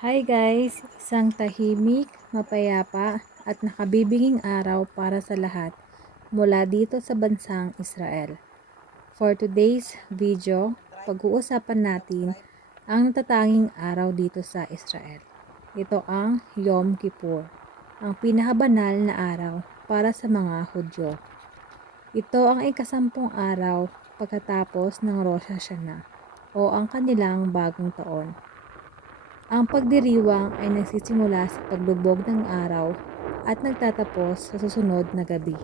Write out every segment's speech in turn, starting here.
Hi guys! Isang tahimik, mapayapa at nakabibinging araw para sa lahat mula dito sa bansang Israel. For today's video, pag-uusapan natin ang natatanging araw dito sa Israel. Ito ang Yom Kippur, ang pinakabanal na araw para sa mga Hudyo. Ito ang ikasampung araw pagkatapos ng Rosh Hashanah o ang kanilang bagong taon. Ang pagdiriwang ay nagsisimula sa paglubog ng araw at nagtatapos sa susunod na gabi.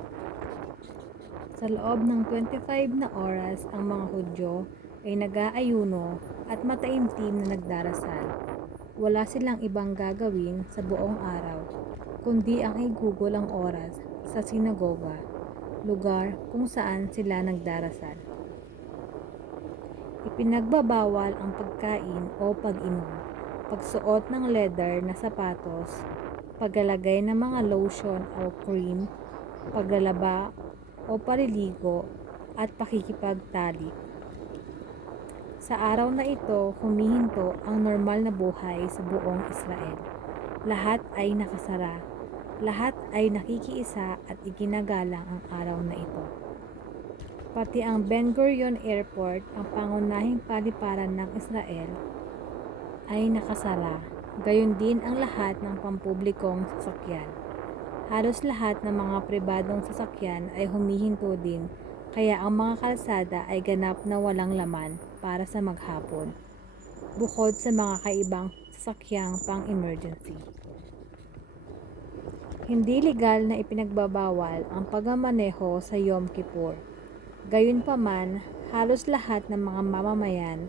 Sa loob ng 25 na oras, ang mga Hudyo ay nag-aayuno at mataimtim na nagdarasal. Wala silang ibang gagawin sa buong araw, kundi ang igugol ang oras sa sinagoga, lugar kung saan sila nagdarasal. Ipinagbabawal ang pagkain o pag-inom, pagsuot ng leather na sapatos, paglalagay ng mga lotion o cream, paglalaba o paliligo, at pakikipagtalik. Sa araw na ito, humihinto ang normal na buhay sa buong Israel. Lahat ay nakasara. Lahat ay nakikiisa at iginagalang ang araw na ito. Pati ang Ben Gurion Airport, ang pangunahing paliparan ng Israel, ay nakasara. Gayon din ang lahat ng pampublikong sasakyan. Halos lahat ng mga pribadong sasakyan ay humihinto din, kaya ang mga kalsada ay ganap na walang laman para sa maghapon, bukod sa mga kaibang sasakyang pang-emergency. Hindi legal na ipinagbabawal ang pagmamaneho sa Yom Kippur. Gayunpaman, halos lahat ng mga mamamayan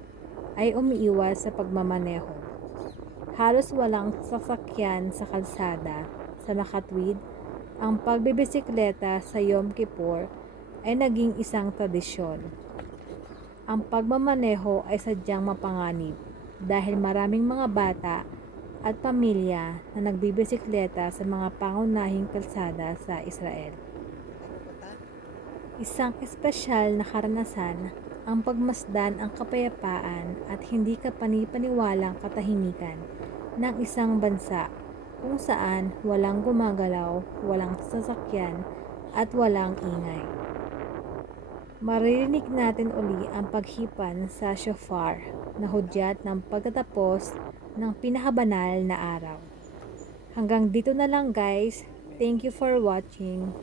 ay umiiwas sa pagmamaneho. Halos walang sasakyan sa kalsada. Sa makatwid, ang pagbibisikleta sa Yom Kippur ay naging isang tradisyon. Ang pagmamaneho ay sadyang mapanganib dahil maraming mga bata at pamilya na nagbibisikleta sa mga pangunahing kalsada sa Israel. Isang espesyal na karanasan ang pagmasdan ang kapayapaan at hindi kapani-paniwalang katahimikan ng isang bansa kung saan walang gumagalaw, walang sasakyan at walang ingay. Maririnig natin uli ang paghipan sa shofar na hudyat ng pagtatapos ng pinakabanal na araw. Hanggang dito na lang guys. Thank you for watching.